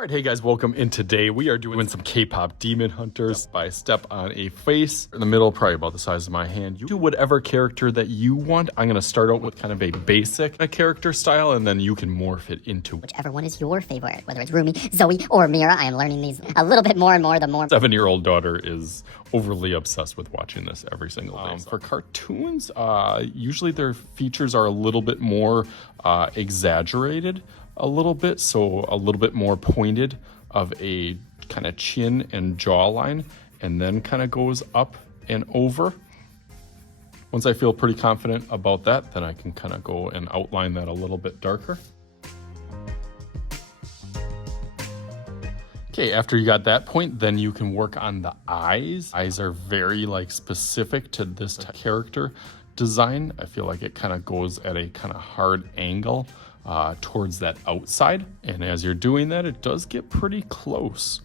All right, hey guys, welcome in. Today we are doing some K-pop Demon Hunters. By step on a face in the middle, probably about the size of my hand. You do whatever character that you want. I'm gonna start out with kind of a basic character style, and then you can morph it into whichever one is your favorite, whether it's RUMI, Zoe, or Mira. I am learning these a little bit more and more the more. 7-year-old daughter is overly obsessed with watching this every single day. For cartoons, usually their features are a little bit more exaggerated. A little bit, so a little bit more pointed of a kind of chin and jawline, and then kind of goes up and over. Once I feel pretty confident about that, then I can kind of go and outline that a little bit darker. Okay, after you got that point, then you can work on the eyes. Eyes are very specific to this character design. I feel like it kind of goes at a kind of hard angle towards that outside, and as you're doing that, it does get pretty close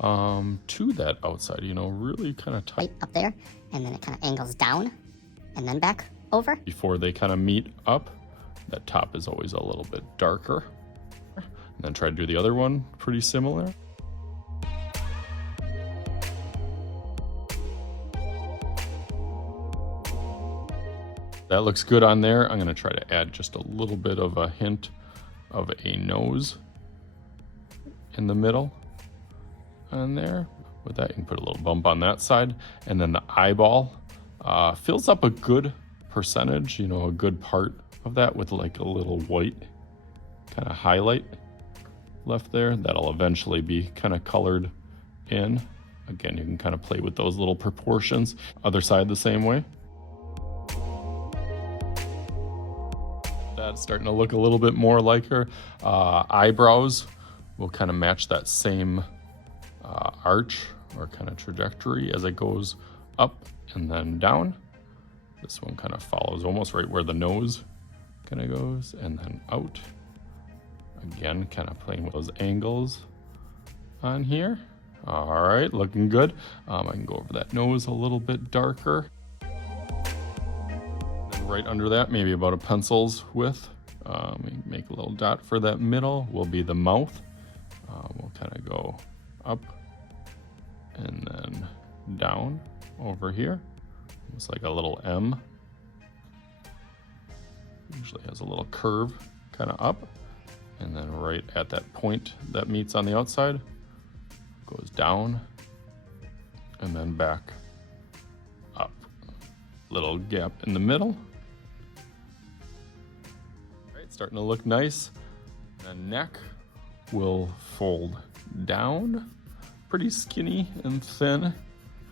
to that outside, you know, really kind of tight up there, and then it kind of angles down and then back over. Before they kind of meet up, that top is always a little bit darker. And then try to do the other one pretty similar. That looks good on there. I'm gonna try to add just a little bit of a hint of a nose in the middle on there. With that, you can put a little bump on that side. And then the eyeball fills up a good percentage, you know, a good part of that with like a little white kind of highlight left there. That'll eventually be kind of colored in. Again, you can kind of play with those little proportions. Other side the same way. That's starting to look a little bit more like her. Eyebrows will kind of match that same arch or kind of trajectory as it goes up and then down. This one kind of follows almost right where the nose kind of goes and then out. Again, kind of playing with those angles on here. All right, looking good. I can go over that nose a little bit darker. Right under that, maybe about a pencil's width. Make a little dot for that middle will be the mouth. We'll kind of go up and then down over here. It's like a little M. Usually has a little curve kind of up. And then right at that point that meets on the outside, goes down and then back up. Little gap in the middle. Starting to look nice. The neck will fold down, pretty skinny and thin.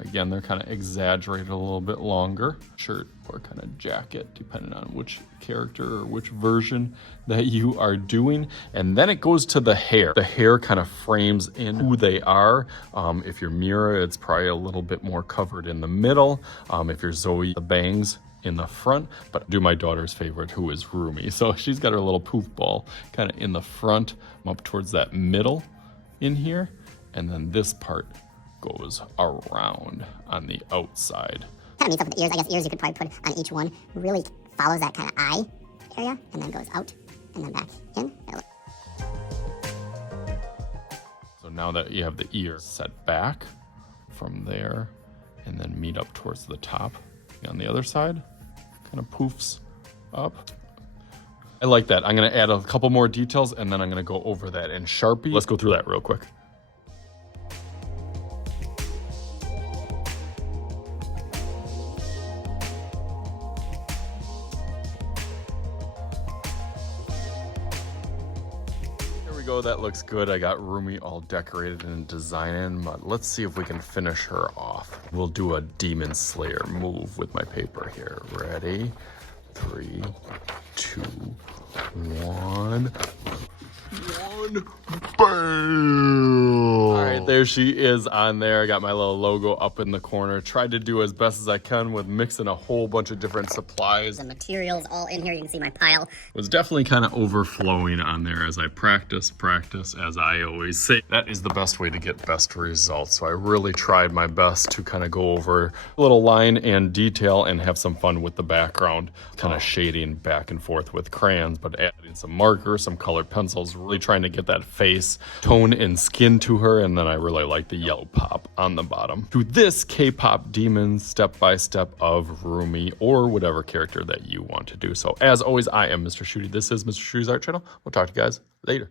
Again, they're kind of exaggerated a little bit longer. Shirt or kind of jacket, depending on which character or which version that you are doing. And then it goes to the hair. The hair kind of frames in who they are. If you're Mira, it's probably a little bit more covered in the middle. If you're Zoe, the bangs in the front, but do my daughter's favorite, who is RUMI. So she's got her little poof ball kind of in the front, up towards that middle in here. And then this part goes around on the outside. Kind of meets up with the ears. I guess ears you could probably put on each one. Really follows that kind of eye area and then goes out and then back in. So now that you have the ear set back from there and then meet up towards the top on the other side, kind of poofs up. I like that. I'm gonna add a couple more details and then I'm gonna go over that in Sharpie. Let's go through that real quick. There we go, that looks good. I got RUMI all decorated and designing, but let's see if we can finish her off. We'll do a Demon Slayer move with my paper here. Ready? 3, 2, 1. Bam! All right, right, there she is on there. I got my little logo up in the corner. Tried to do as best as I can with mixing a whole bunch of different supplies. The materials all in here. You can see my pile. It was definitely kind of overflowing on there as I practice, as I always say. That is the best way to get best results. So I really tried my best to kind of go over a little line and detail and have some fun with the background, kind of shading back and forth with crayons, but adding some markers, some colored pencils, really trying to get that face tone and skin to her. And then I really like the yellow pop on the bottom. To this K-pop demon step-by-step of RUMI or whatever character that you want to do. So as always, I am Mr. Shooty. This is Mr. Shooty's art channel. We'll talk to you guys later.